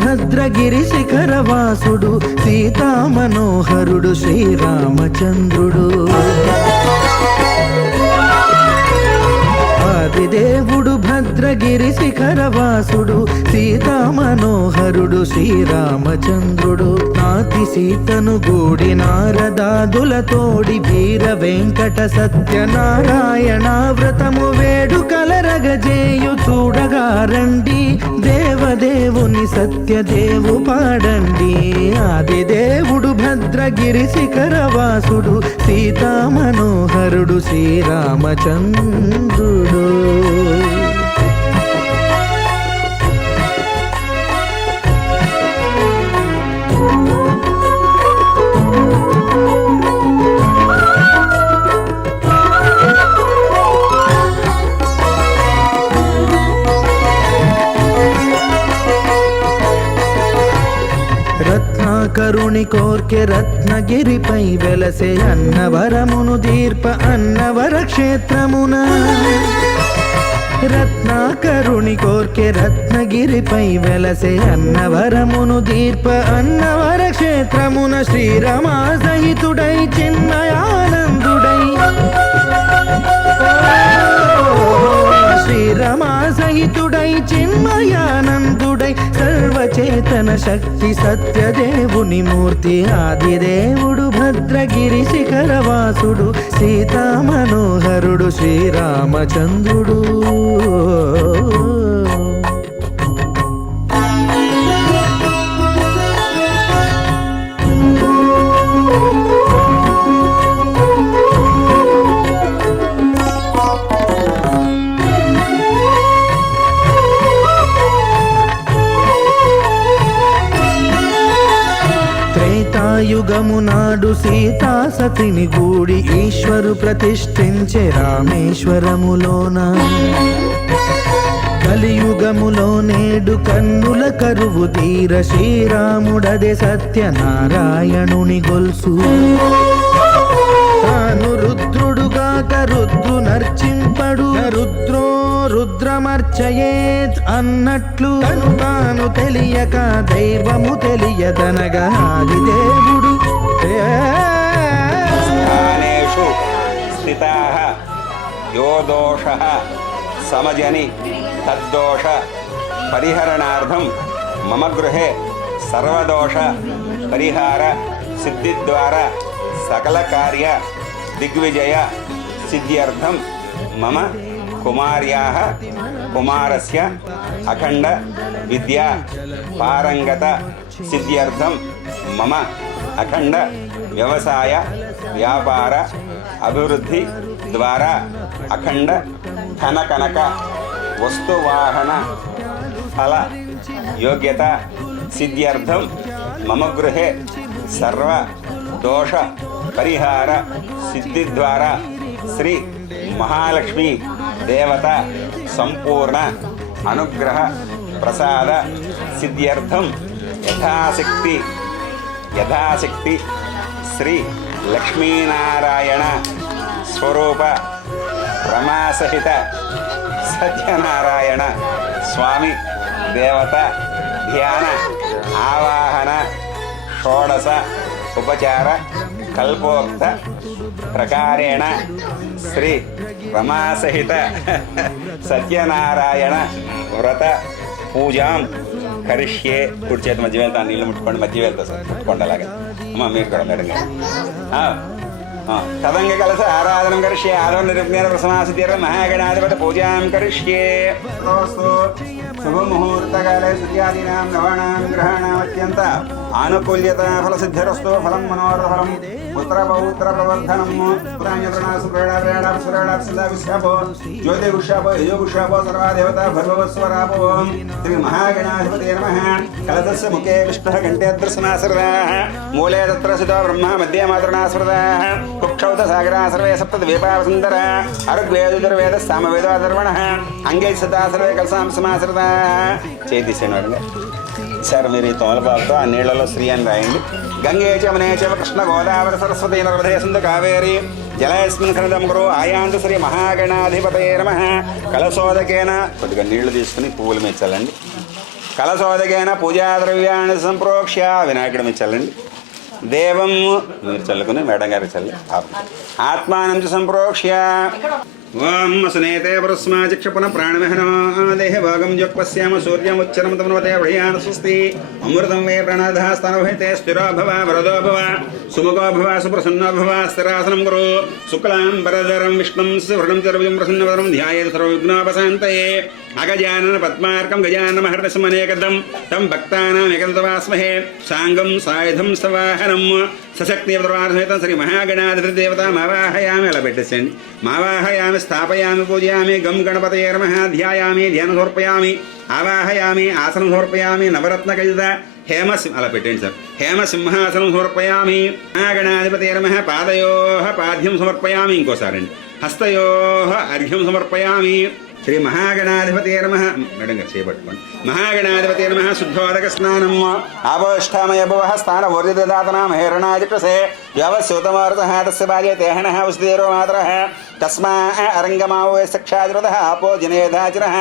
భద్రగిరి శిఖరవాసుడు సీతా మనోహరుడు శ్రీరామచంద్రుడు. ఆదిదేవుడు భద్రగిరి శిఖరవాసుడు సీతా మనోహరుడు శ్రీరామచంద్రుడు. నాతి సీతను గూడి నారదాదులతోడి వీర వెంకట సత్యనారాయణ వ్రతము వేడుకలరగజేయు చూడగా రండి. దేవదేవుని సత్యదేవు పాడండి. ఆదిదేవుడు భద్రగిరి శిఖరవాసుడు సీతా మనోహరుడు శ్రీరామచంద్రుడు. రత్నాకరుని కోర్కె రత్నగిరిపై వెలసే అన్నవరమును దీర్ప అన్నవర క్షేత్రమున. రత్నాకరుని కోర్కె రత్నగిరిపై వెలసే అన్నవరమును దీర్ప అన్నవర క్షేత్రమున. శ్రీరమా సహితుడై చిన్మయానందుడై శ్రీరమా సహితుడై చిన్మయానందుడై సర్వచేతన శక్తి సత్యదేవుని మూర్తి. ఆదిదేవుడు భద్రగిరి శిఖరవాసుడు సీతా మనోహరుడు శ్రీరామచంద్రుడు. త్రేతాయుగము నాడు సీతా సతిని గూడి ఈశ్వరు ప్రతిష్ఠించే రామేశ్వరములోన. కలియుగములో నేడు కన్నుల కరువు తీర శ్రీరాముడదే సత్యనారాయణుని గొల్సు. తాను రుద్రుడుగాక రుద్రు నర్చింపడు రుద్రో రుద్రమర్చయేత్ అన్నట్లు తను తాను తెలియక దైవము తెలియదనగా ఆదిదేవుడు. స్థానేషు స్థితాః యో దోషః సమజని తద్దోష పరిహరణార్థం మమ గృహే సర్వదోష పరిహార సిద్ధిద్వారా సకల కార్య దిగ్విజయ సిద్ధ్యర్థం మమ కుమార్యాః కుమారస్య అఖండ విద్యా పారంగత సిద్ధ్యర్థం మమ అఖండ వ్యవసాయ వ్యాపార అభివృద్ధి ద్వారా అఖండ ధనకనక వస్తువాహన ఫల యోగ్యత సిద్ధ్యర్థం మమ గృహే సర్వ దోష పరిహార సిద్ధిద్వారా శ్రీ మహాలక్ష్మీ దేవత సంపూర్ణ అనుగ్రహ ప్రసాద సిద్ధ్యర్థం యథాశక్తి శ్రీ లక్ష్మీనారాయణ స్వరూప రమాసహిత సత్యనారాయణ స్వామి దేవత ధ్యాన ఆవాహన షోడశ ఉపచార కల్పోక్త ప్రకారేణ శ్రీ రమాసహిత సత్యనారాయణ వ్రత పూజాం కరిష్యే. కుడి చేతి మధ్య వెళ్తా, నీళ్ళు ముట్టుకోండి, మధ్య వెళ్తా సార్, ముట్టుకోండి అలాగే. అమ్మ మీరు కూడా మేడం గారు తదంగ కలస ఆరాధనం కరిష్యే. ఆదో నిరుజ్ఞాన ప్రసమాసితీర మహాగణాధిపతి పూజాం కరిష్యే. శుభముహూర్తకాలే సూర్యాదీనాం నవానాం గ్రహాణాం అత్యంత ఆనుకూల్యత ఫలసిద్ధిరస్తు. ఫలం మనోరఫలం పుత్ర పౌత్ర ప్రవర్ధనం జ్యోతిషాపో యజోషాపో సర్వాదేవత భర్గవస్వరాపో. శ్రీ మహాగణాధిపతే నమః. కలశస్య ముఖే విష్ణుః కంఠే దర్శనాశ్రితాః మూలే తత్ర సుతో బ్రహ్మ మధ్యే మాతృనాశ్రితాః కుక్షౌత సాగరా సర్వే సప్త ద్వీపావసుందరా అరుగ్వేదుర్వేద సామవేదో అధర్వణః అంగే సదా సర్వే కలసాం సమాశ్రితాః. చేతిసేను సార్ మీరు ఈ తోమలపాలతో ఆ నీళ్లలో శ్రీ అని రాయండి. గంగే చమనే చవ కృష్ణ గోదావరి సరస్వతి నర్మదే సింధు కావేరి జలయస్మిన్ ఖనిదం గురు ఆయాంతు శ్రీ మహాగణాధిపతయే నమః. కలశోదకేన కొద్దిగా నీళ్లు తీసుకుని పువ్వులు మీద చల్లండి. కలశోదకేన పూజా ద్రవ్యాన్ని సంప్రోక్ష్య వినాయకుడి మీద చల్లండి. దేవం మీరు చల్లుకుని మేడం గారికి చల్లి ఆత్మానం సంప్రోక్ష్య ఓం సునేతే పరస్మా చక్షుపున ప్రాణమహనమా దేహ భాగం జ్యోక్పశ్యామ సూర్యముచ్చరం తమనవతే వ్రయాన సుస్తి అమృతం వే ప్రణాదస్తనభతే స్థిరో భవ వరదో భవ సుముఖో భవ సుప్రసన్నో భవ స్థిరాసనం కురు శుక్లాం వరదరం విష్ణుం శుభ్రం చర్వం ప్రసన్నవదనం ధ్యాయేత్ సర్వవిఘ్నోపశాంతయే అగజానన పద్మార్కం గజానన మహర్నిశమనేకదం తం భక్తానాం ఏకదంతవాస్మహే సాంగం సాయుధం సవాహనం సశక్తి సహితం శ్రీ మహాగణాధిపతి దేవత మావాహయామి అలా పెట్టేసండి మావాహయామి స్థాపయామి పూజయామి గం గణపతయే నమః ధ్యాయామి ధ్యానం సమర్పయామి ఆవాహయామి ఆసనం సమర్పయామి నవరత్న ఖచ్చిత అలా పెట్టండి సార్ హేమసింహాసనం సమర్పయామి మహాగణాధిపతయే నమః పాదయోః పాద్యం సమర్పయామి ఇంకోసారి అండి హస్తయోః అర్ఘ్యం సమర్పయామి శ్రీ మహాగణాధిపతయే నమః మేడం గారు చేపట్టుకోండి మహాగణాధిపతయే నమః శుద్ధోదక స్నానం ఆపోష్టామయ భవ స్థాన ఊర్జిదాతనా మహేరణాదికసే యవస్యూతమారుతః తస్య బాల్యే తేహనః ఉస్దేరో మాతరః తస్మా అరంగమావో సక్షాదిరతః ఆపో జనేధాచిరః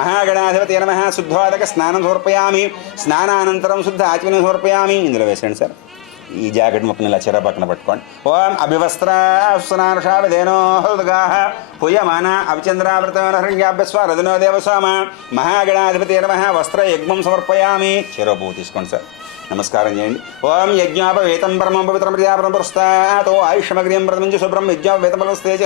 మహాగణాధిపతయే నమః శుద్ధోదక స్నానం సమర్పయామి స్నానానంతరం శుద్ధ ఆచమనం సమర్పయామి ఇందులో వేసండి సార్ ఈ జాకెట్ ముక్కని ఇలా చెర పక్కన పట్టుకోండి ఓం అభివస్త్రానుషావిధేనో హృదగా పుయమాన అభిచంద్రావృతమరణ్యాభ్యస్వ రజనో దేవస్వామ మహాగణాధిపతి నమః వస్త్రయజ్ఞం సమర్పయామి చెరో పువ్వు తీసుకోండి సార్ నమస్కారం చేయండి ఓం యజ్ఞాపవేతం పరమం పవిత్రం ప్రజాపరం పురస్తాతో ఆయుష్మగ్రియం ప్రథమంచ శుభ్రం యజ్ఞాపవేతమస్తేజ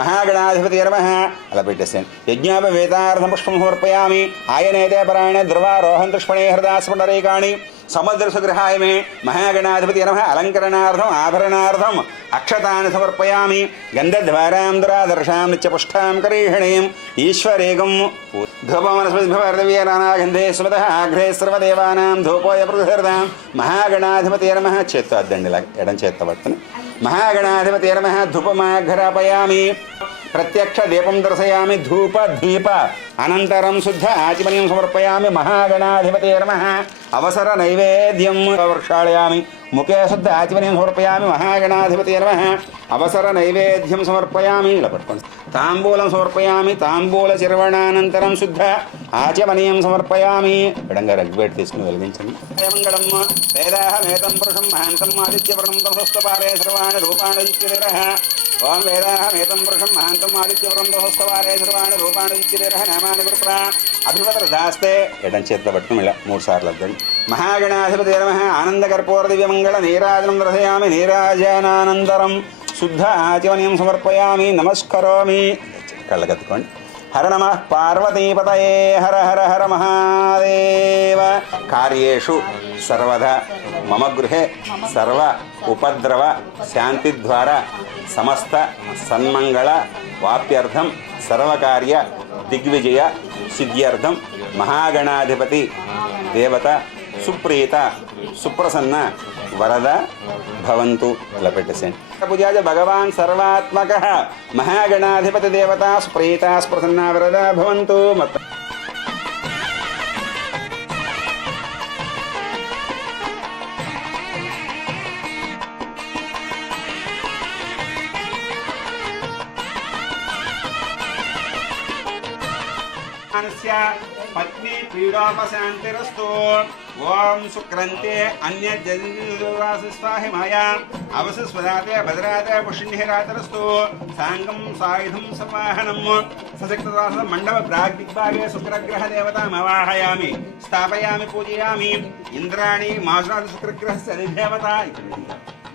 మహాగణాధిపతి నమః అలా పెట్టేసాను యజ్ఞాపవేతార్థం పుష్పం సమర్పయామి ఆయనేతే పరాయణ ధ్రువారోహం తృష్మణే హృదాస్ఫుటరేకాణి సముద్రసుగృహాయ మే మహాగణాధిపతి నమః అలంకరణార్థం ఆభరణార్థం అక్షతాన్ని సమర్పయామి గంధద్వారాం దురాదర్శాం నిత్యపుష్టాం కరీషణీం ఈశ్వరేగం ధూపమనస్పతిభవర్దవీయనాగంధే స్మృతః ఆఘ్రే సర్వదేవానాం ధూపోయ ప్రతిహృదాం మహాగణాధిపతి నమః చేత్తో అద్దండి ఇలా ఎడం చేత్తో పట్టుకుని మహాగణాధిపతి నమః ధూపమాఘ్రాపయామి ప్రత్యక్ష దీపం దర్శయామి ధూప దీప అనంతరం శుద్ధ ఆచమనీయం సమర్పయామి మహాగణాధిపతే నమః అవసర నైవేద్యం వర్షాళయామి ముఖే శుద్ధ ఆచమనీయం సమర్పయామి మహాగణాధిపతే నమః అవసర నైవేద్యం సమర్పయామి ఇలా పట్టుకోండి తాంబూలం సమర్పయామి తాంబూల చర్వణానంతరం శుద్ధ ఆచమనీయం సమర్పయామి ఎడంగా రగ్వేట్ తీసుకుని వెలిగించండి మంగళం వేదాహమేతం పురుషం మహాంతం ఆదిత్యవర్ణం తమస్తపారే సర్వాణి రూపాణి ఓం వేదాహమేతం పురుషం మహాంతం ఆదిత్యవర్ణం తమస్తపారే సర్వాణి రూపాణి నామాని గురుప్రా అభివదదాస్తే ఎడం చేతిలో పట్టుకుని ఇలా 3 సార్లు అద్దండి మహాగణాధిపతి నమః ఆనందకర్పూర దివ్యమంగళ నీరాజనం దర్శయామి నీరాజనానంతరం శుద్ధ ఆచమనీయం సమర్పయామి నమస్కరోమి కళ్ళగత్తుకోండి హర నమః పార్వతీపతయే హర హర హర మహాదేవ కార్యేషు సర్వదా మమ గృహే సర్వ ఉపద్రవ శాంతి ద్వారా సమస్త సన్మంగళ వాప్యర్థం సర్వకార్య దిగ్విజయ సిద్ధ్యర్థం మహాగణాధిపతి దేవత సుప్రీత సుప్రసన్న వరద భవంతు ఇలా పెట్టేసేయండి పూజాజ భగవాన్ సర్వాత్మక మహాగణాధిపతి దేవత సుప్రీత సుప్రసన్న వరద భవంతు మొత్తం పత్ని పీడోపశాంతిరస్తు ఓం శుక్రంతే అన్యజన్వాసి మాయా అవశస్వదాతే భద్రాతే పుష్ణిరాతరస్తు సాంగం సాయుధం సమాహనం సశక్తదాస మండప ప్రాగ్దిగ్భాగే శుక్రగ్రహ దేవతామవాహయామి స్థాపయామి పూజయామి ఇంద్రాణి మాసురాది శుక్రగ్రహస్య అధిదేవత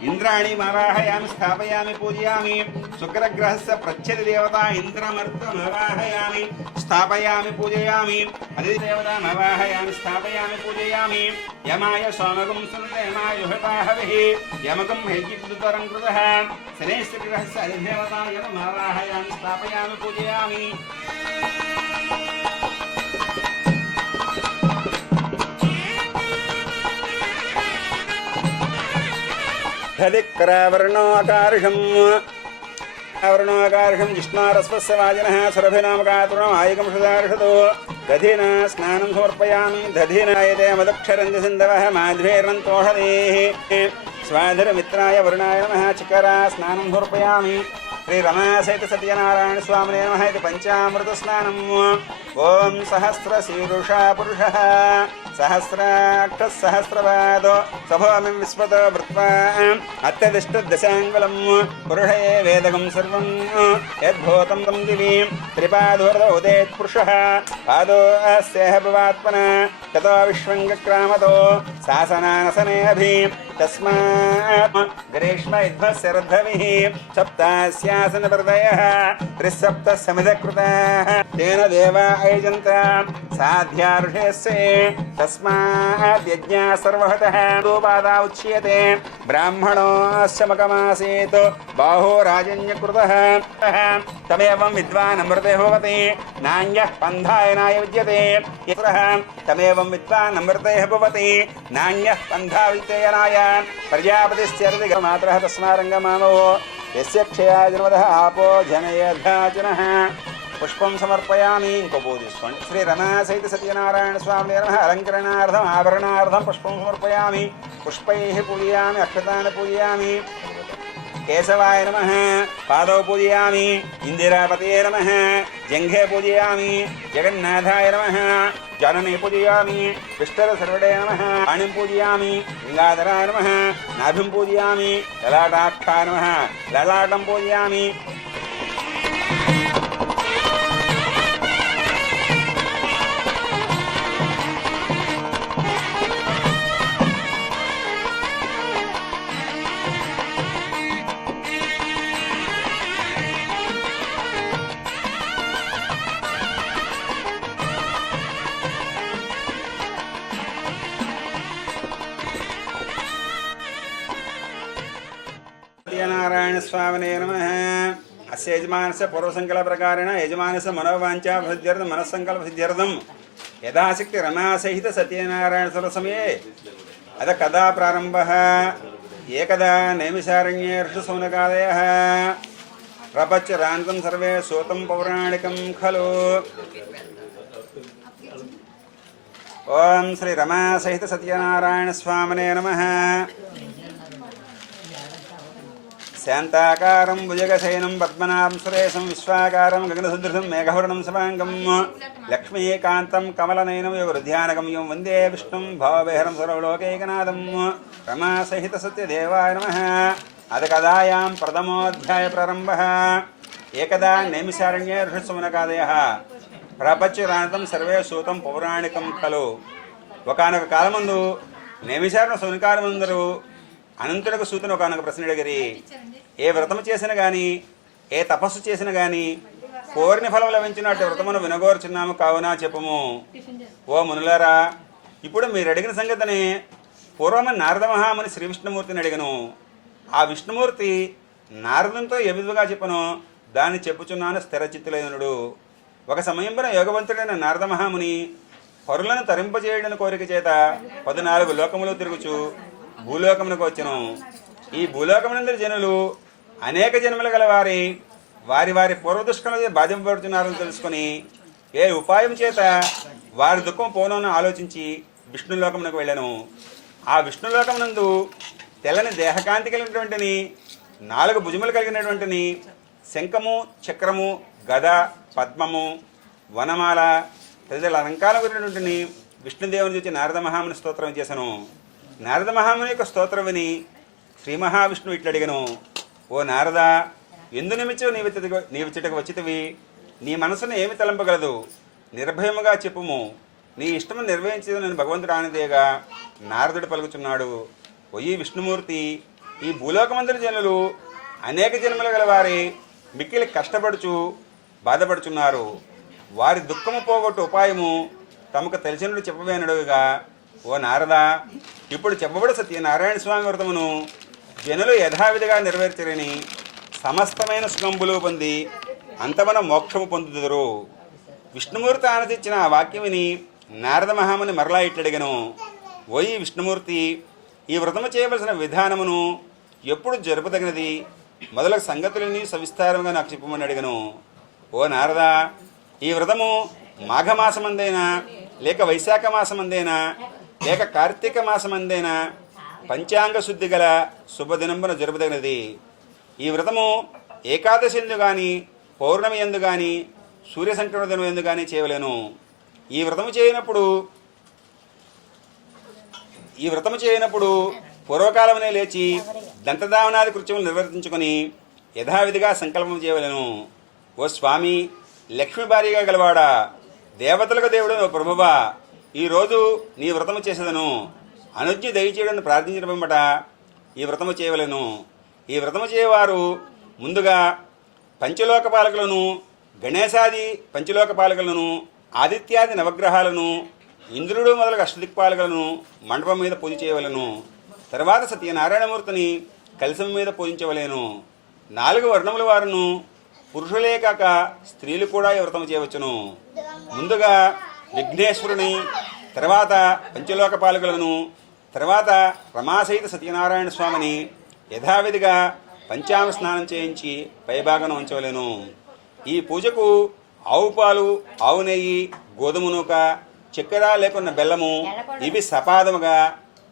ఇంద్రాణి మావాహయామి స్థాపయామి పూజయామి శుక్రగ్రహస్య ప్రచ్ఛది దేవత ఇంద్రమర్తమవాహయామి స్థాపయామి పూజయామి అధిదేవతామవాహయామి స్థాపయామి పూజయామి యమాయ సోమగం సునయమాయ హృతాహవిః యమగం హైకిద్దుతరం కృతః శనేశ్వరగ్రహస్య అధిదేవత యమావాహయామి స్థాపయామి పూజయామి వర్ణోకార్షం జిష్ణారస్వస్య వాజినః సురభినామకాతురం ఆయకం సుదార్షతో దధినా స్నానం సమర్పయామి దధినాయతే మదక్షరంతి సింధవః మాధ్వేర్నంతోషదేః స్వాధిరమిత్రాయ వరుణాయ నమః చికరా స్నానం సమర్పయామి శ్రీ రమాసహిత సత్యనారాయణ స్వామినే నమః ఇది పంచామృత స్నానం. ఓం సహస్ర శీరుషా పురుష సహస్రాక్ష సహస్రపాదో సభోమిం విశ్వతో వృత్వా అత్యదిష్ట దశాంగులం పురుషయే వేదగం సర్వం యద్భూతం తం దివి త్రిపాదోర్ధ ఉదేత్ పురుషః పాదో అస్యః భవాత్మన తతో విశ్వంగక్రామతో శాసనానసనే అభి తస్మాత్ గ్రీష్మ ఇధ్వశరద్ధవిః సప్తాస్యాసన హృదయః త్రిసప్త సమిధకృతాః తేన దేవా అయజంత సాధ్యార్షేస్సే తస్మాత్ యజ్ఞా సర్వహతః దోపాదా ఉచ్యతే బ్రాహ్మణోస్య మకమాసీత్ బాహో రాజన్యకృతః తమేవం విద్వాన్ అమృతే భవతి నాణ్యః పంధాయనాయ విద్యతే తమేవం విద్వాన్ అమృతే భవతి నాణ్యః పంధా విద్యయనాయ ప్రజాపతిశ్చరతి మాత్రః తస్మారంగమానో యస్య క్షయా జన్మదః ఆపో జనయధాజనః. పుష్పం సమర్పయామి. ఇంకో పూజ తీసుకోండి. శ్రీ రమాసహిత సత్యనారాయణ స్వామి నమః. అలంకరణార్థం ఆభరణార్థం పుష్పం సమర్పయామి. పుష్పైః పూజయామి. అక్షతాన్ని పూజయామి. కేశవాయ నమః. పాదౌ పూజయామి. ఇందిరాపతయే నమః. జంఘే పూజయామి. జగన్నాథాయ నమః. జననే పూజయామి. విష్ణుర సర్వడే నమః. పాణిం పూజయామి. గంగాధరాయ నమః. నాభిం పూజయామి. లలాటాక్షాయ నమః. లలాటం పూజయామి. సత్యనారాయణ స్వామినే నమః. అస్య యజమానస్య పూర్వసంకల్పప్రకారేణ యజమానస్య మనోవాంఛాభివృద్ధ్యర్థం మనస్సంకల్పసిద్ధ్యర్థం యథాశక్తి రమాసహిత సత్యనారాయణ సమయే అద కదా ప్రారంభः ఏకదా నైమిషారణ్యే ఋషిశౌనకాదయः ప్రపచ్చరాంతం సర్వే సూతం పౌరాణికం ఖలు. ఓం శ్రీ రమాసహిత సత్యనారాయణ స్వామినే నమః. శాంతాకారం భుజగశయనం పద్మనాభం సురేశం విశ్వాకారం గగనసదృశం మేఘవర్ణం శమాంగం లక్ష్మీకాంతం కమలనయనం యోగరుధ్యానకం యం వందే విష్ణుం భావవిహరం సర్వలోకైకనాథం. రమాసహిత సత్యదేవాయ నమః. అద కదాయాం ప్రథమోధ్యాయ ప్రారంభः ఏకదా నైమిషారణ్యే ఋషిశౌనకాదయः ప్రపంచరాంతం సర్వే సూతం పౌరాణికం ఖలు. ఒకనొక కాలమందు నైమిషారణ శౌనకాలమందరూ అనంతుడికి సూతుని ఒకనొక ప్రశ్న అడిగిరి. ఏ వ్రతము చేసిన గాని ఏ తపస్సు చేసిన గాని కోరిన ఫలం లభించినట్టు వ్రతమును వినగోరుచున్నాము కావున చెప్పుము. ఓ మునులారా, ఇప్పుడు మీరు అడిగిన సంగతిని పూర్వము నారద మహాముని శ్రీ విష్ణుమూర్తిని అడిగను. ఆ విష్ణుమూర్తి నారదునితో ఏ విధంగా చెప్పను దాన్ని చెప్పుచున్నాను స్థిరచిత్తులైనడు. ఒక సమయంలో యోగవంతుడైన నారద మహాముని పరులను తరింపజేయడని కోరిక చేత 14 లోకములు తిరుగుచు భూలోకమునకు వచ్చెను. ఈ భూలోకమునందరి జనులు అనేక జన్మలు గల వారి వారి పూర్వదుష్కరణ బాధింపబడుతున్నారని తెలుసుకొని ఏ ఉపాయం చేత వారి దుఃఖం పోనని ఆలోచించి విష్ణులోకమునకు వెళ్ళాను. ఆ విష్ణులోకమునందు తెల్లని దేహకాంతి కలిగినటువంటిని 4 భుజములు కలిగినటువంటిని శంఖము చక్రము గద పద్మము వనమాల తదితర అలంకారం కలిగినటువంటిని విష్ణుదేవుని చూసి నారద మహాముని స్తోత్రం చేశాను. నారద మహాముని యొక్క స్తోత్రం విని శ్రీ మహావిష్ణువు ఇట్లు అడిగను. ఓ నారద, ఎందు నిమిత్తం నీవిచ్చటకు వచ్చితివి? నీ మనసును ఏమి తలంపగలదు? నిర్భయముగా చెప్పుము. నీ ఇష్టము నిర్వహించేది నేను భగవంతుడు ఆనదేగా నారదుడు పలుకుచున్నాడు. ఓయి విష్ణుమూర్తి, ఈ భూలోకమందరి జనులు అనేక జన్మలు గల మిక్కిలి కష్టపడుచు బాధపడుచున్నారు. వారి దుఃఖము పోగొట్టు ఉపాయము తమకు తెలిసినట్టు చెప్పవేనడుగా. ఓ నారద, ఇప్పుడు చెప్పబడు సత్యనారాయణ స్వామి వ్రతమును జనులు యథావిధిగా నెరవేర్చరని సమస్తమైన సుఖంబులు పొంది అంతమన మోక్షము పొందుదురు. విష్ణుమూర్తి ఆనతిచ్చిన ఆ వాక్యం విని నారద మహాముని మరలా ఇట్లడిగను. ఓయి విష్ణుమూర్తి, ఈ వ్రతము చేయవలసిన విధానమును ఎప్పుడు జరుపదగినది మొదలగు సంగతులని సవిస్తారంగా నాకు చెప్పమని అడిగను. ఓ నారద, ఈ వ్రతము మాఘమాసమందైనా లేక వైశాఖ మాసమందైనా లేక కార్తీక మాసమందైనా పంచాంగ శుద్ధి గల శుభదినంబున జరుపదగినది. ఈ వ్రతము ఏకాదశి ఎందు కానీ పౌర్ణమి ఎందు కానీ సూర్య సంక్రమణ దినం ఎందు కానీ చేయవలేను. ఈ వ్రతము చేయనప్పుడు పూర్వకాలమనే లేచి దంతదావనాది కృత్యములు నిర్వర్తించుకొని యథావిధిగా సంకల్పం చేయవలెను. ఓ స్వామి, లక్ష్మి భార్యగా గలవాడా, దేవతలకు దేవుడు ఓ ప్రభువా, ఈరోజు నీ వ్రతము చేసేదను, అనుజ్ఞ దయచేయడని ప్రార్థించిన పిమ్మట ఈ వ్రతము చేయవలెను. ఈ వ్రతము చేయవారు ముందుగా పంచలోక పాలకులను, గణేశాది పంచలోక పాలకులను, ఆదిత్యాది నవగ్రహాలను, ఇంద్రుడు మొదలగు అష్టదిక్పాలకులను మండపం మీద పూజ చేయవలను. తర్వాత సత్యనారాయణమూర్తిని కలశం మీద పూజించవలేను. 4 వర్ణముల వారును, పురుషులే కాక స్త్రీలు కూడా ఈ వ్రతం చేయవచ్చును. ముందుగా విఘ్నేశ్వరుని, తర్వాత పంచలోక పాలకులను, తర్వాత రమాసహిత సత్యనారాయణ స్వామిని యథావిధిగా పంచామ స్నానం చేయించి పైభాగం ఉంచవలేను. ఈ పూజకు ఆవు పాలు, ఆవు నెయ్యి, గోధుమ నూక, చక్కెర లేకున్న బెల్లము ఇవి సపాదముగా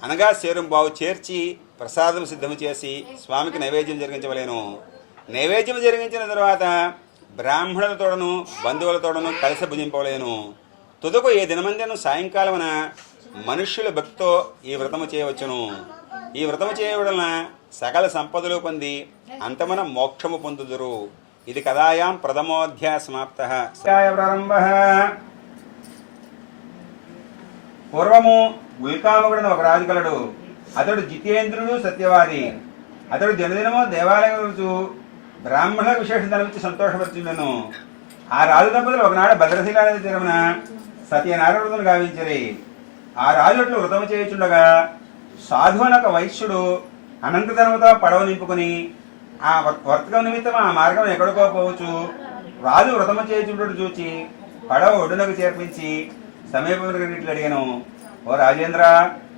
అనగా సేరుంబావు చేర్చి ప్రసాదం సిద్ధము చేసి స్వామికి నైవేద్యం జరిగించవలేను. నైవేద్యం జరిగించిన తర్వాత బ్రాహ్మణులతోడను బంధువులతోడను కలిసి భుజింపవలేను. తుదకు ఏ దినమందను సాయంకాలమున మనుష్యుల భక్తితో ఈ వ్రతము చేయవచ్చును. ఈ వ్రతము చేయవలన సకల సంపదలు పొంది అంతమన మోక్షము పొందుదురు. ఇది కథాయాం ప్రథమోధ్యాయ సమాప్తః. ప్రారంభః. పూర్వము ఉల్కాముగుడని ఒక రాజు కలడు. అతడు జితేంద్రుడు, సత్యవాది. అతడు దినదినము దేవాలయం గురించి బ్రాహ్మణ విశేష ధనమిచ్చి సంతోషపరిచిండెను. ఆ రాజు దంపతులు ఒకనాడు భద్రశీల నది తీరమున సత్యనారాయణ వ్రతం గావించిరి. ఆ రాజు అట్లు వ్రతము చేయుచుండగా సాధు అనొక వైశ్యుడు అనంతధనముతో పడవ నింపుకొని ఆ వర్తకం నిమిత్తం ఆ మార్గం ఎక్కడికో పోవచ్చు. రాజు వ్రతము చేయుచుండు చూచి పడవ ఒడ్డునకు చేర్పించి సమీపంలో ఇట్లు అడిగాను, ఓ రాజేంద్ర,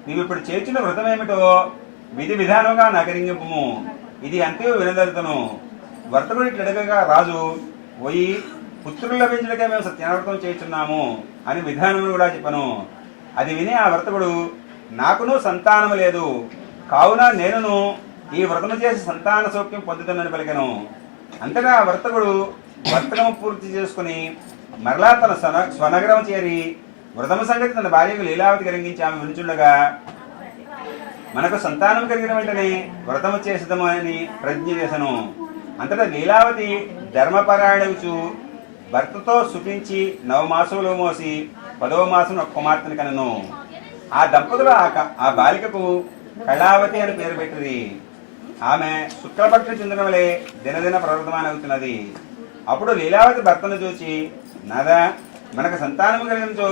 నీవు ఇప్పుడు చేర్చిన వ్రతం ఏమిటో విధి విధానంగా నగరింగింపుము, ఇది అంతే వినదలుతను. వర్తకుడు ఇట్లు అడగగా రాజు, పోయి పుత్రులు లభించడానికే మేము సత్యనావ్రతం చేస్తున్నాము అని విధానము కూడా చెప్పను. అది విని ఆ వర్తకుడు, నాకును సంతానము లేదు, కావున నేనును ఈ వ్రతము చేసి సంతాన సౌఖ్యం పొందుతానని పలికెను. అంతటా ఆ వర్తకుడు వర్తకము పూర్తి చేసుకుని మరలా తన స్వనగరం చేరి వ్రతము సంగతి తన భార్యకు లీలావతి కలిగించి ఆమె వినుచుండగా, మనకు సంతానం కలిగిన వెంటనే వ్రతము చేసేదము అని ప్రతిజ్ఞ చేశాను. అంతటా లీలావతి ధర్మపరాయణుచు భర్తతో సుఖించి 9 మాసములు మోసి 10వ మాసం ఒక కుమార్తెను కనను. ఆ దంపతులు ఆ బాలికకు కళావతి అని పేరు పెట్టింది. ఆమె శుక్లపక్ష చంద్రుని వలె దినదిన ప్రవర్తమానవుతున్నది. అప్పుడు లీలావతి భర్తను చూచి, నాదా, మనకు సంతానము కలిగించు,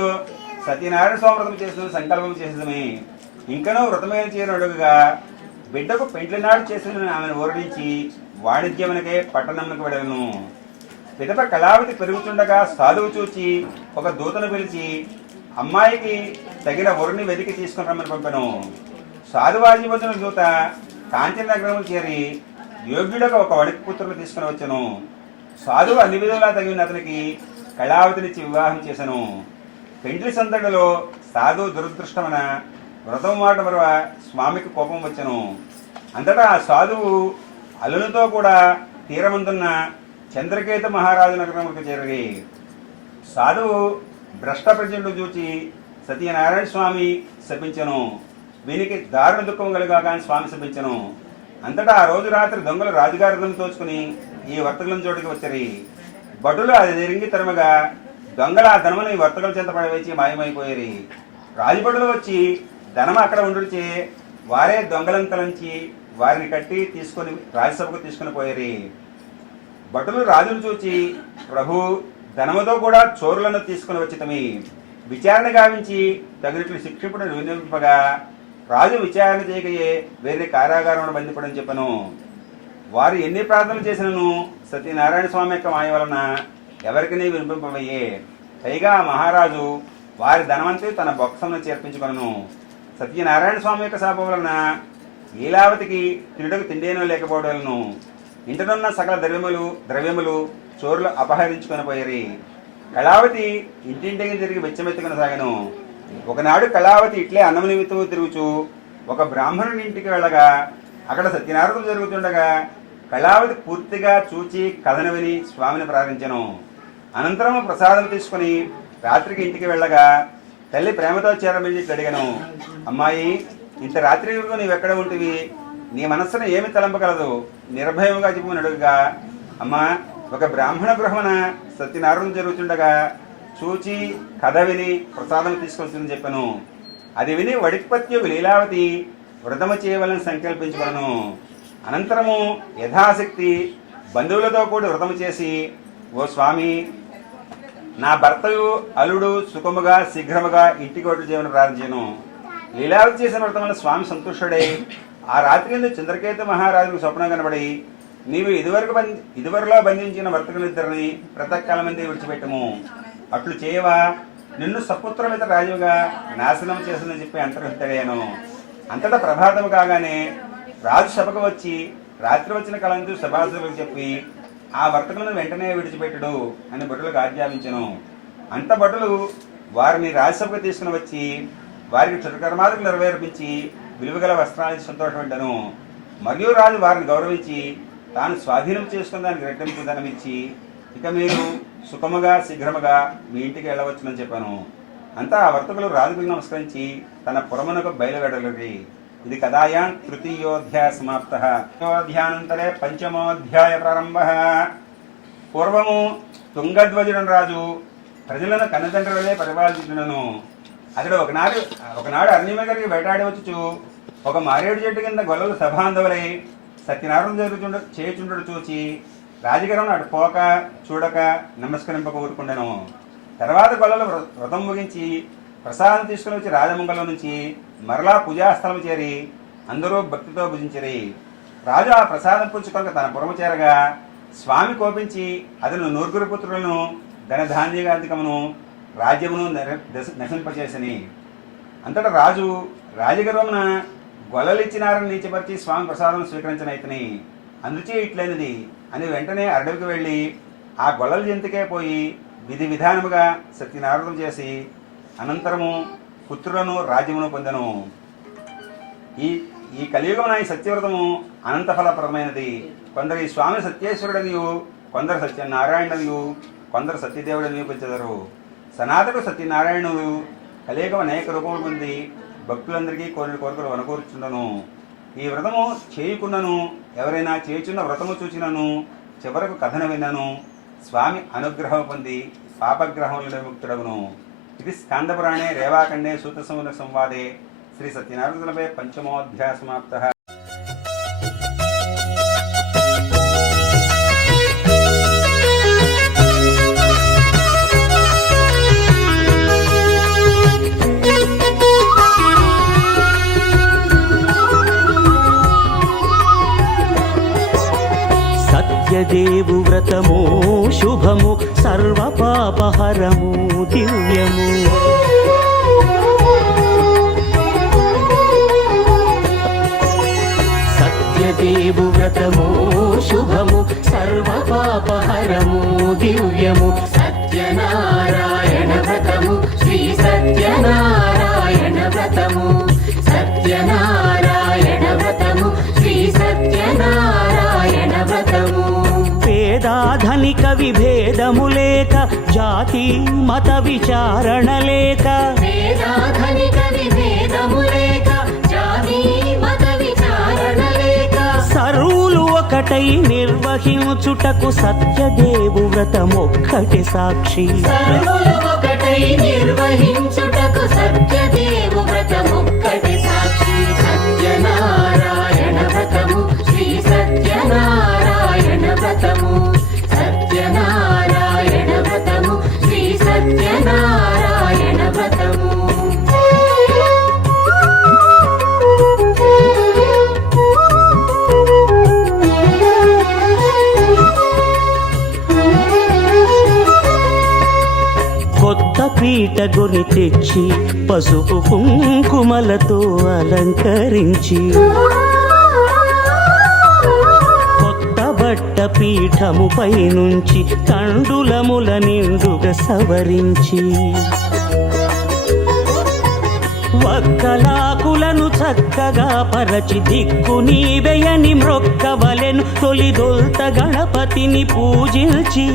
సత్యనారాయణ స్వామి వ్రతం చేసిన సంకల్పం చేసేదమే, ఇంకనూ వ్రతమైన చేయనుడుగా బిడ్డకు పెండ్లి నాడు చేసిన ఆమెను ఓరడించి వాణిజ్యమునకే పట్టణమునకు వెళ్ళను. పిదప కళావతి పెరుగుతుండగా సాధువు చూచి ఒక దూతను పిలిచి అమ్మాయికి తగిన వరుని వెతికి తీసుకుని రమ్మని పంపెను. సాధువాజీ వచ్చిన దూత కాంచన నగరము చేరి యోగ్యుడకు ఒక వడికి పుత్రులు తీసుకుని వచ్చాను. సాధువు అన్ని విధులా తగిన అతనికి కళావతినిచ్చి వివాహం చేశాను. పెండ్లి సందడిలో సాధువు దురదృష్టమైన వ్రతం మాట మరవ స్వామికి కోపం వచ్చాను. అంతటా ఆ సాధువు అల్లునితో కూడా తీరమందున్న చంద్రకేత మహారాజు నగరముకు చేరి సాధువు భ్రష్ట ప్రజలు చూచి సత్యనారాయణ స్వామి శపించను. వీనికి దారుణ దుఃఖం కలిగా కానీ స్వామి శపించను. అంతటా ఆ రోజు రాత్రి దొంగలు రాజుగారిని తోచుకుని ఈ వర్తకులను చోటుకి వచ్చారు. భటులు అది తిరిగి తరమగా దొంగల ఆ ధనమును ఈ వర్తకుల చెంత పడవేసి మాయమైపోయారు. రాజభటులు వచ్చి ధనం అక్కడ ఉండుచే వారే దొంగలను తలంచి వారిని కట్టి తీసుకొని రాజ్యసభకు తీసుకుని పోయారు. భటులు రాజును చూచి, ప్రభు, ధనముతో కూడా చోరులను తీసుకుని వచ్చితమి, విచారణ గావించి తగినట్లు శిక్షింపుడు వినిపింపగా రాజు విచారణ చేయకయే వేరే కారాగారంలో బంధింపడని చెప్పను. వారు ఎన్ని ప్రార్థనలు చేసినను సత్యనారాయణ స్వామి యొక్క మాయ వలన ఎవరికి వినిపింపవయ్యే. పైగా మహారాజు వారి ధనవంతి తన బొక్సంను చేర్పించుకొనను. సత్యనారాయణ స్వామి యొక్క శాపం వలన లీలావతికి తిరుడుకు తిండేనో లేకపోవడలను ఇంటనున్న సకల ద్రవ్యములు చోరులు అపహరించుకొని పోయారు. కళావతి ఇంటింటికి తిరిగి వెచ్చమెత్తుకుని సాగను. ఒకనాడు కళావతి ఇట్లే అన్నము నిమిత్తము తిరుగుచు ఒక బ్రాహ్మణుని ఇంటికి వెళ్ళగా అక్కడ సత్యనారాయణ జరుగుతుండగా కళావతి పూర్తిగా చూచి కథను విని స్వామిని ప్రార్థించెను. అనంతరము ప్రసాదం తీసుకుని రాత్రికి ఇంటికి వెళ్ళగా తల్లి ప్రేమతో చేరబెట్టి అడిగాను, అమ్మాయి, ఇంత రాత్రి వరకు నీవెక్కడ ఉంటివి? నీ మనస్సును ఏమి తలంపగలదు? నిర్భయముగా చెప్పుకుని అడుగుగా, అమ్మా, ఒక బ్రాహ్మణ గృహమున సత్యనారాయణ జరుగుతుండగా చూచి కథ విని ప్రసాదం తీసుకొస్తుందని చెప్పాను. అది విని వడిపత్యు లీలావతి వ్రతము చేయవలని సంకల్పించుకున్నాను. అనంతరము యథాశక్తి బంధువులతో కూడి వ్రతము చేసి, ఓ స్వామి, నా భర్తయు అల్లుడు సుఖముగా శీఘ్రముగా ఇంటికి ఒట్టు చేయమని ప్రార్థించాను. లీలావతి చేసిన వ్రతం వల్ల స్వామి సంతుష్టుడై ఆ రాత్రి నుండి చంద్రకేతు మహారాజుకు స్వప్నం కనబడి, నీవు ఇదివరలో బంధించిన వర్తకులిద్దరిని ప్రతకాలం మంది విడిచిపెట్టము. అట్లు చేయవా, నిన్ను సపుత్రమిత రాజుగా నాశనం చేస్తుందని చెప్పి అంతర్హితయ్యాను. అంతటా ప్రభాతము కాగానే రాజు సభకు వచ్చి రాత్రి వచ్చిన కళంతో సభాసులకు చెప్పి ఆ వర్తకులను వెంటనే విడిచిపెట్టడు అని భటులకు ఆజ్ఞాపించను. అంత భటులు వారిని రాజ్యసభకు తీసుకుని వచ్చి వారికి క్షురకర్మాదులు నెరవేర్పించి విలువగల వస్త్రాలను సంతోషపడ్డాను. మరియు రాజు వారిని గౌరవించి తాను స్వాధీనం చేసుకుని దానికి రెట్టింపు ధనమిచ్చి, ఇక మీరు సుఖముగా శీఘ్రముగా మీ ఇంటికి వెళ్ళవచ్చునని చెప్పాను. అంతా ఆ వర్తకులు రాజుకు నమస్కరించి తన పురమునకు బయలువెడలి. ఇది కథాయాం తృతీయోధ్యాయ సమాప్త. అధ్యానంతరే పంచమోధ్యాయ ప్రారంభ. పూర్వము తుంగధ్వజుడు రాజు ప్రజలను కన్నతండ్రులనే పరిపాలించును. అతడు ఒకనాడు అరణ్యమగరికి వేటాడి వచ్చుచు ఒక మారేడు చెట్టు కింద గొల్లలు సభాంధవులై సత్యనారాయణ చేయుచుండు చూచి రాజగిరం అటు పోక చూడక నమస్కరింపక ఊరుకుండెను. తర్వాత గొల్లలు వ్రతం ముగించి ప్రసాదం తీసుకుని వచ్చి రాజమంగళం నుంచి మరలా పూజాస్థలం చేరి అందరూ భక్తితో భుజించిరి. రాజు ఆ ప్రసాదం పుచ్చుకొనక తన పురము చేరగా స్వామి కోపించి అతను నూరుగురు పుత్రులను ధనధాన్యగాధికమును రాజ్యమును నశింపచేసని. అంతటా రాజు రాజగర్వమున గొల్లలిచ్చినారని నీచపరిచి స్వామి ప్రసాదం స్వీకరించనైతని. అందుచే ఇట్లైనది అని వెంటనే అడవికి వెళ్ళి ఆ గొల్లల జంతుకే పోయి విధి విధానముగా సత్యనారాయణ చేసి అనంతరము పుత్రులను రాజ్యమును పొందెను. ఈ కలియుగమున ఈ సత్యవ్రతము అనంత ఫలప్రదమైనది. కొందరు ఈ స్వామి సత్యేశ్వరుడనియు, కొందరు సత్యనారాయణనియు, కొందరు సత్యదేవుడనియు పిలిచెదరు. సనాతనుడు సత్యనారాయణుడు కలియుగం అనేక రూపములు పొంది భక్తులందరికీ కోరికలు వనకూర్చుండను. ఈ వ్రతము చేయుకున్నను, ఎవరైనా చేయుచున్న వ్రతము చూచినను, చివరకు కథను విన్నను స్వామి అనుగ్రహం పొంది పాపగ్రహముల విముక్తుడగును. ఇది స్కందపురాణే రేవాఖండే సూత సంవాదే శ్రీ సత్యనారాయణపై పంచమోధ్యాయ సమాప్త. సత్యదేవు వ్రతము శుభము, సర్వపాపహరము దివ్యము. సత్యదేవు వ్రతము శుభము, సర్వపాపహరము దివ్యము. సత్యనారాయణ వ్రతము, శ్రీ సత్యనారాయణ వ్రతము. సత్యనారాయణ వ్రతము, శ్రీ సత్యనారాయణ వ్రతము. పేదాధనిక విభేదము లేక, జాతి మత విచారణ లేక. పేదాధనిక విభేదము లేక, జాతి మత విచారణ లేక. సర్వులు ఒకటై నిర్వహించుటకు సత్యదేవు వ్రతమొక్కటి సాక్షి. సర్వులు ఒకటై నిర్వహించుటకు సత్యదేవు వ్రతమొక్కటి సాక్షి. సత్యనారాయణ వ్రతము, శ్రీ సత్యనారాయణ వ్రతము. సత్యనారాయణ వ్రతము, శ్రీ సత్యనారాయణ వ్రతము. కొత్త పీటగొని తెచ్చి పసుపు కుంకుమలతో అలంకరించి, కొత్త బట్ట పీఠముపై నుంచి తండులముల నిండుగా సవరించి, వక్కలాకులను చక్కగా పరచి దిక్కు నీవెయని మ్రొక్కవలెను తొలిదొల్త గణపతిని పూజించి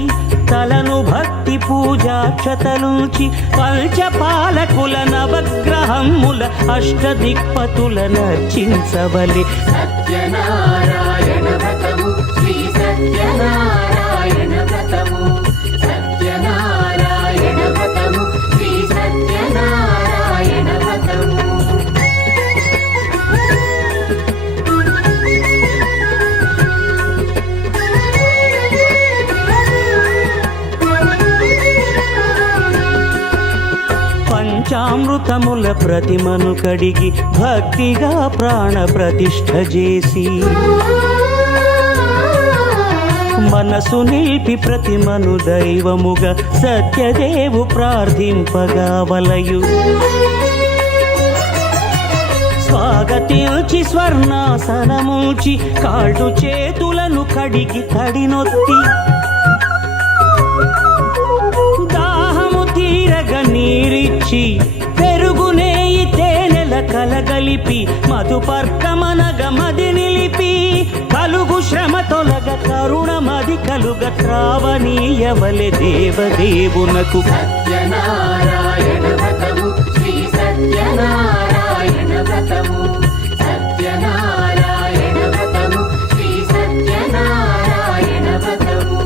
తలను భక్తి పూజాక్షతలుంచి పంచపాలకుల నవగ్రహముల అష్టదిక్పతుల నర్చించవలె సత్యనారాయణ వ్రతము శ్రీ సత్యనారాయణ వ్రతము సత్యనారాయణ వ్రతము శ్రీ సత్యనారాయణ వ్రతము పంచామృతముల ప్రతిమను కడిగి భక్తిగా ప్రాణ ప్రతిష్ఠ చేసి మనసు నిలిపి ప్రతిమను దైవముగా సత్యదేవు ప్రార్థింపగా వలయు స్వాగతించి స్వర్ణాసనముంచి కాళ్ళు చేతులను కడిగి తడినొత్తి దాహము తీరగ నీరిచ్చి పెరుగు నేయి తేనెల కలగలిపి మధుపర్కమనగ మది నిలిపి కలుగు శ్రమ తొలగ కరుణ మది కలుగ త్రావనీయవలె దేవదేవునకు సత్యనారాయణ వ్రతము శ్రీ సత్యనారాయణ వ్రతము సత్యనారాయణ వ్రతము శ్రీ సత్యనారాయణ వ్రతము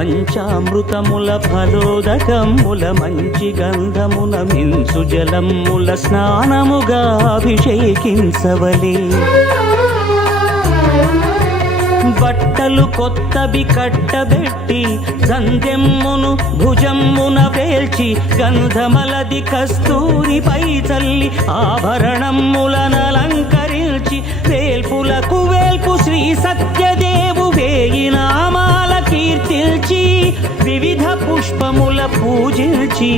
పంచామృతముల ఫలోదకముల మంచి గంధమున మించు జలముల స్నానముగా అభిషేకించవలే బట్టలు కొత్తవి కట్టబెట్టి సంధ్యమ్మును భుజమ్మున పేల్చి గంధమలది కస్తూరిపై చల్లి ఆభరణములనలంకరించి వేల్పులకు వేల్పు శ్రీ సత్యదేవు వేయి నామాల కీర్తిల్చి వివిధ పుష్పముల పూజించి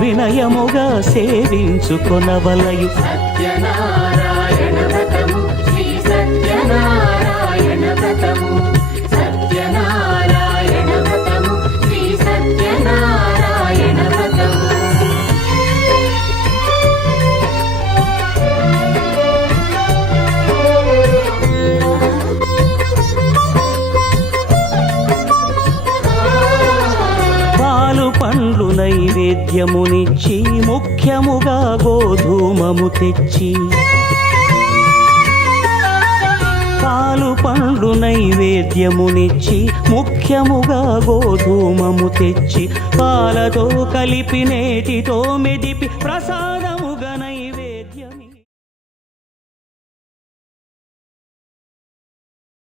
వినయముగా సేవించుకొనవలయు సత్యనారాయణ వ్రతము శ్రీ సత్యనారాయణ వ్రతము సత్యనారాయణ వ్రతము శ్రీ సత్యనారాయణ వ్రతము పాలు పండ్లు నైవేద్యమునిచ్చి ముఖ్యముగా గోధూమము తెచ్చి పాలు పండ్లు నైవేద్యమునిచ్చి ముఖ్యముగా గోధూమము తెచ్చి పాలతో కలిపి నేటితో మెదిపి ప్రసాద